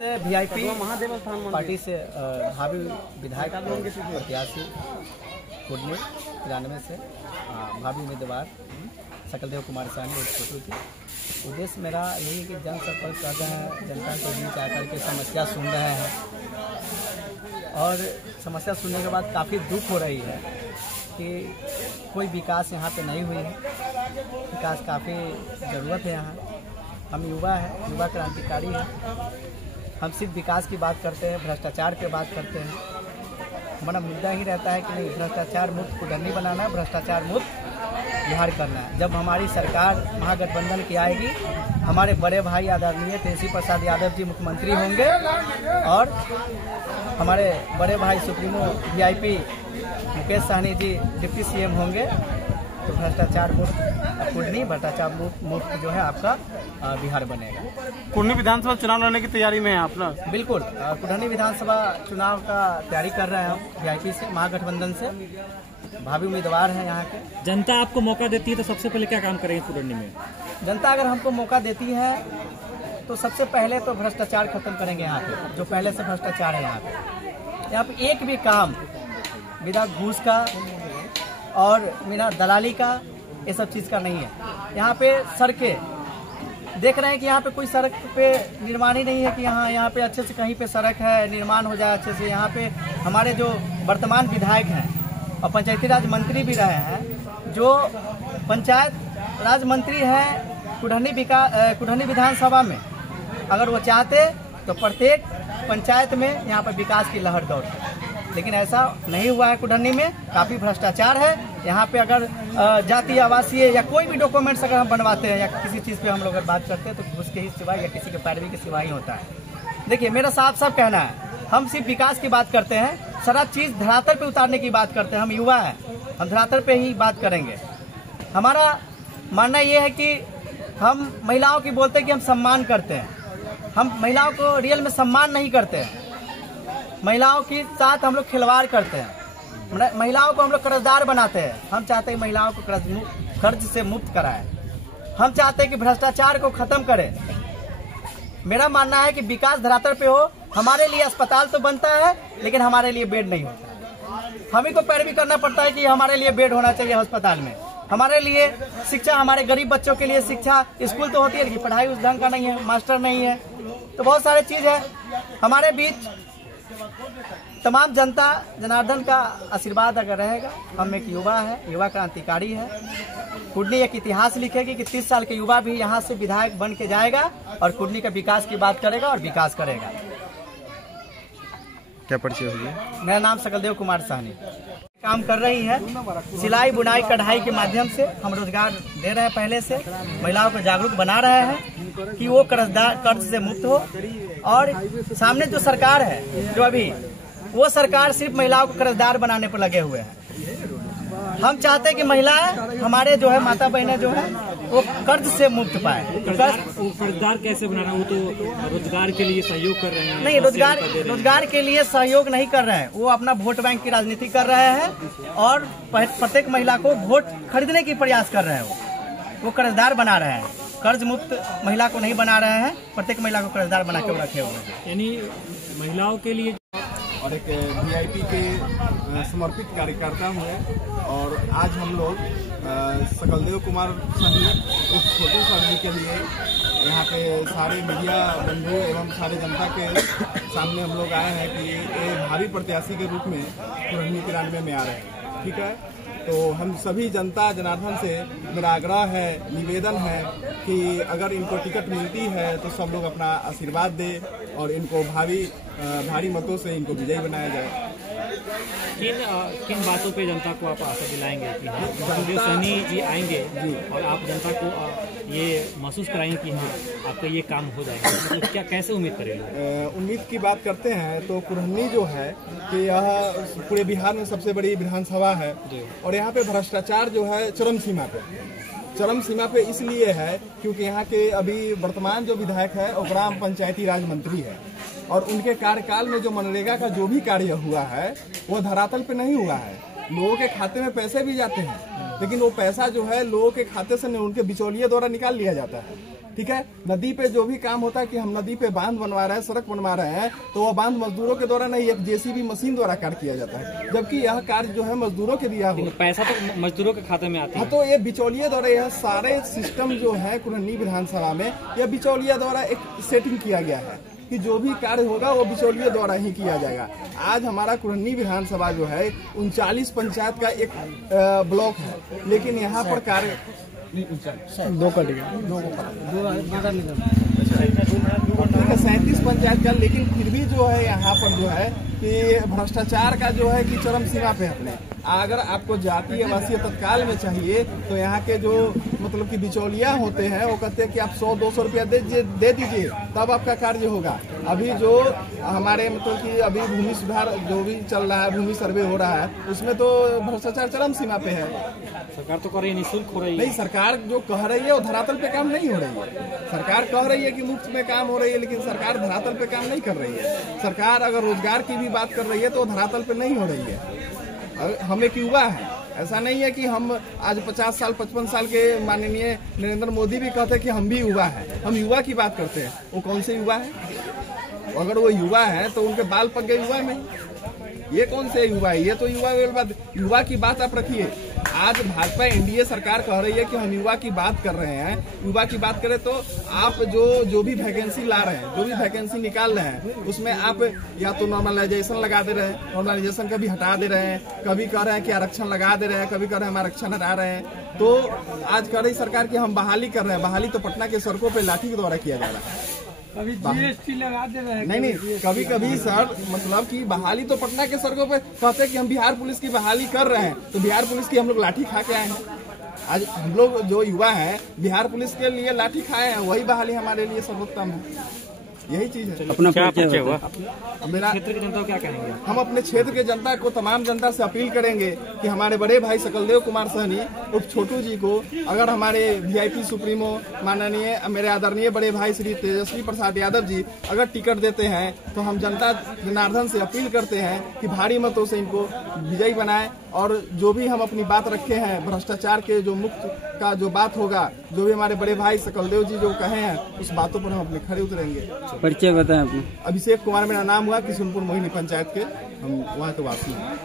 VIP party से भावी विधायक प्रत्याशी कुडनी 93 से भावी उम्मीदवार सकलदेव कुमार साहनी एक फोटो थी। उद्देश्य मेरा यही है कि जनसंपर्क कर रहे हैं, जनता के बीच आकर के समस्या सुन रहे हैं और समस्या सुनने के बाद काफ़ी दुख हो रही है कि कोई विकास यहाँ पे नहीं हुई है। विकास काफ़ी ज़रूरत है यहाँ। हम युवा हैं, युवा क्रांतिकारी हैं। हम सिर्फ विकास की बात करते हैं, भ्रष्टाचार पे बात करते हैं। हमारा मुद्दा ही रहता है कि नहीं, भ्रष्टाचार मुक्त कुडनी बनाना है, भ्रष्टाचार मुक्त बिहार करना है। जब हमारी सरकार महागठबंधन की आएगी, हमारे बड़े भाई आदरणीय तेजस्वी प्रसाद यादव जी मुख्यमंत्री होंगे और हमारे बड़े भाई सुप्रीमो वीआईपी मुकेश सहनी जी डिप्टी सीएम होंगे, तो भ्रष्टाचार मुक्त कुडनी, भ्रष्टाचार मुक्त जो है आपका बिहार बनेगा। कुडनी विधानसभा चुनाव लड़ने की तैयारी में है आप लोग? बिल्कुल, कुडनी विधानसभा चुनाव का तैयारी कर रहे हैं हम वीआईपी से, महागठबंधन से भावी उम्मीदवार हैं यहाँ के। जनता आपको मौका देती है तो सबसे पहले क्या काम करेंगे कुडनी में? जनता अगर हमको मौका देती है तो सबसे पहले तो भ्रष्टाचार खत्म करेंगे यहाँ पे, जो पहले से भ्रष्टाचार है यहाँ पे एक भी काम बिना घूस का और बिना दलाली का, ये सब चीज़ का नहीं है। यहाँ पे सड़कें देख रहे हैं कि यहाँ पे कोई सड़क पे निर्माण ही नहीं है कि यहाँ पे अच्छे से कहीं पे सड़क है, निर्माण हो जाए अच्छे से। यहाँ पे हमारे जो वर्तमान विधायक हैं और पंचायती राज मंत्री भी रहे हैं, जो पंचायत राज मंत्री हैं कुडनी विधानसभा में, अगर वो चाहते तो प्रत्येक पंचायत में यहाँ पर विकास की लहर दौड़ती, लेकिन ऐसा नहीं हुआ है। कुडनी में काफ़ी भ्रष्टाचार है। यहाँ पे अगर जाति आवासीय या कोई भी डॉक्यूमेंट्स अगर हम बनवाते हैं या किसी चीज़ पे हम लोग अगर बात करते हैं तो घूस के ही सिवाय या किसी के पैरवी के सिवाय ही होता है। देखिए, मेरा साफ कहना है, हम सिर्फ विकास की बात करते हैं, सारा चीज़ धरातल पे उतारने की बात करते हैं। हम युवा हैं, हम धरातल पे ही बात करेंगे। हमारा मानना ये है कि हम महिलाओं की बोलते हैं कि हम सम्मान करते हैं, हम महिलाओं को रियल में सम्मान नहीं करते हैं। महिलाओं के साथ हम लोग खिलवाड़ करते हैं, महिलाओं को हम लोग कर्जदार बनाते हैं। हम चाहते हैं महिलाओं को कर्ज से मुक्त कराएं। हम चाहते हैं कि भ्रष्टाचार को खत्म करें। मेरा मानना है कि विकास धरातल पे हो। हमारे लिए अस्पताल तो बनता है, लेकिन हमारे लिए बेड नहीं होता। हम ही को पैरवी करना पड़ता है कि हमारे लिए बेड होना चाहिए अस्पताल में। हमारे लिए शिक्षा, हमारे गरीब बच्चों के लिए शिक्षा, स्कूल तो होती है लेकिन पढ़ाई उस ढंग का नहीं है, मास्टर नहीं है, तो बहुत सारे चीज़ है। हमारे बीच तमाम जनता जनार्दन का आशीर्वाद अगर रहेगा, हम एक युवा है, युवा क्रांतिकारी है। कुडनी एक इतिहास लिखेगी कि 30 साल के युवा भी यहाँ से विधायक बन के जाएगा और कुडनी का विकास की बात करेगा और विकास करेगा। क्या परिचय हुई? मेरा नाम सकलदेव कुमार साहनी। काम कर रही है, सिलाई बुनाई कढ़ाई के माध्यम से हम रोजगार दे रहे हैं। पहले से महिलाओं को जागरूक बना रहे हैं कि वो कर्ज से मुक्त हो। और सामने जो सरकार है, जो अभी वो सरकार सिर्फ महिलाओं को कर्जदार बनाने पर लगे हुए हैं। हम चाहते हैं कि महिलाएं, हमारे जो है माता बहनें जो है, वो कर्ज से मुक्त पाए। कर्जदार कैसे बनाना? वो तो रोजगार के लिए सहयोग कर रहे हैं। नहीं, रोजगार के लिए सहयोग नहीं कर रहे हैं, वो अपना वोट बैंक की राजनीति कर रहे हैं और प्रत्येक महिला को वोट खरीदने की प्रयास कर रहे हैं। वो कर्जदार बना रहे हैं, कर्ज मुक्त महिला को नहीं बना रहे हैं, प्रत्येक महिला को कर्जदार बना के रखे हुए हैं। यानी महिलाओं के लिए और एक वीआईपी के समर्पित कार्यकर्ता हुए और आज हम लोग सकलदेव कुमार साहनी इस छोटी सर्दी के लिए यहाँ के सारे मीडिया बंधु एवं सारे जनता के सामने हम लोग आए हैं कि ये भावी प्रत्याशी के रूप में कुडनी 93 में आ रहे हैं। ठीक है, तो हम सभी जनता जनार्दन से मेरा आग्रह है, निवेदन है कि अगर इनको टिकट मिलती है तो सब लोग अपना आशीर्वाद दे और इनको भारी मतों से इनको विजयी बनाया जाए। किन बातों पे जनता को आप आशा दिलाएंगे कि हाँ सकलदेव साहनी जी आएंगे और आप जनता को ये महसूस कराएंगे कि हाँ आपका ये काम हो जाएगा? मतलब क्या, कैसे उम्मीद करेंगे? उम्मीद की बात करते हैं तो कुडनी जो है कि यह पूरे बिहार में सबसे बड़ी विधानसभा है और यहाँ पे भ्रष्टाचार जो है चरम सीमा पे इसलिए है क्योंकि यहाँ के अभी वर्तमान जो विधायक है वो ग्राम पंचायती राज मंत्री है और उनके कार्यकाल में जो मनरेगा का जो भी कार्य हुआ है वो धरातल पे नहीं हुआ है। लोगों के खाते में पैसे भी जाते हैं, लेकिन वो पैसा जो है लोगों के खाते से नहीं, उनके बिचौलिए द्वारा निकाल लिया जाता है। ठीक है। नदी पे जो भी काम होता है कि हम नदी पे बांध बनवा रहे हैं, सड़क बनवा रहे हैं, तो वह बांध मजदूरों के द्वारा नहीं, एक जेसीबी मशीन द्वारा कार्य किया जाता है, जबकि यह कार्य जो है मजदूरों के दिया हुआ। पैसा तो मजदूरों के खाते में आता है। तो ये बिचौलिया द्वारा यह सारे सिस्टम जो है कुरहनी विधानसभा में, यह बिचौलिया द्वारा एक सेटिंग किया गया है कि जो भी कार्य होगा वो बिचौलिया द्वारा ही किया जाएगा। आज हमारा कुरहनी विधानसभा जो है 39 पंचायत का एक ब्लॉक है, लेकिन यहाँ पर कार्य 37 पंचायत का, लेकिन फिर भी जो है यहाँ पर जो है कि भ्रष्टाचार का जो है कि चरम सीमा पे अपने। अगर आपको जाति आवासीय तत्काल में चाहिए तो यहाँ के जो मतलब कि बिचौलिया होते हैं वो कहते हैं कि आप 100-200 रुपया दे दीजिए तब आपका कार्य होगा। अभी जो हमारे मतलब कि अभी भूमि सुधार जो भी चल रहा है, भूमि सर्वे हो रहा है, उसमें तो भ्रष्टाचार चरम सीमा पे है। सरकार तो कर रही है, निःशुल्क हो रही है। नहीं, सरकार जो कह रही है वो धरातल पे काम नहीं हो रही है। सरकार कह रही है कि मुफ्त में काम हो रही है, लेकिन सरकार धरातल पे काम नहीं कर रही है। सरकार अगर रोजगार की भी बात कर रही है तो धरातल पे नहीं हो रही है। हम एक युवा है, ऐसा नहीं है कि हम आज 50 साल 55 साल के माननीय नरेंद्र मोदी भी कहते हैं कि हम भी युवा हैं। हम युवा की बात करते हैं, वो कौन से युवा है? अगर वो युवा है तो उनके बाल पक गए युवा में, ये कौन से युवा है? ये तो युवा की बात आप रखिए। आज भाजपा एनडीए सरकार कह रही है कि हम युवा की बात कर रहे हैं। युवा की बात करें तो आप जो भी वैकेंसी ला रहे हैं, जो भी वैकेंसी निकाल रहे हैं, उसमें आप या तो नॉर्मलाइजेशन लगा दे रहे हैं, नॉर्मलाइजेशन कभी हटा दे रहे हैं, कभी कह रहे हैं कि आरक्षण लगा दे रहे हैं, कभी कह रहे हैं हम आरक्षण हटा रहे हैं। तो आज कह रही सरकार की हम बहाली कर रहे हैं। बहाली तो पटना के सड़कों पे लाठी के द्वारा किया जा रहा है। कभी जीएसटी लगा दे रहे हैं। नहीं, कभी कभी सर मतलब कि बहाली तो पटना के सड़कों पे कहते हैं कि हम बिहार पुलिस की बहाली कर रहे हैं, तो बिहार पुलिस की हम लोग लाठी खा के आए हैं। आज हम लोग जो युवा हैं बिहार पुलिस के लिए लाठी खाए हैं, वही बहाली हमारे लिए सर्वोत्तम है। यही चीज है। अपना क्या हुआ? मेरा क्षेत्र की जनता को क्या कहेंगे? हम अपने क्षेत्र के जनता को, तमाम जनता से अपील करेंगे कि हमारे बड़े भाई सकलदेव कुमार सहनी उर्फ छोटू जी को अगर हमारे वीआईपी सुप्रीमो माननीय मेरे आदरणीय बड़े भाई श्री तेजस्वी प्रसाद यादव जी अगर टिकट देते हैं तो हम जनता जनार्दन से अपील करते हैं कि भारी मतों से इनको विजयी बनाएं। और जो भी हम अपनी बात रखे हैं भ्रष्टाचार के जो मुक्त का जो बात होगा, जो भी हमारे बड़े भाई सकलदेव जी जो कहे हैं, उस बातों पर हम अपने खड़े उतरेंगे। परिचय बताएं अपना। अभिषेक कुमार मेरा नाम हुआ, किशनपुर मोहिनी पंचायत के हम वहाँ के वासी हैं।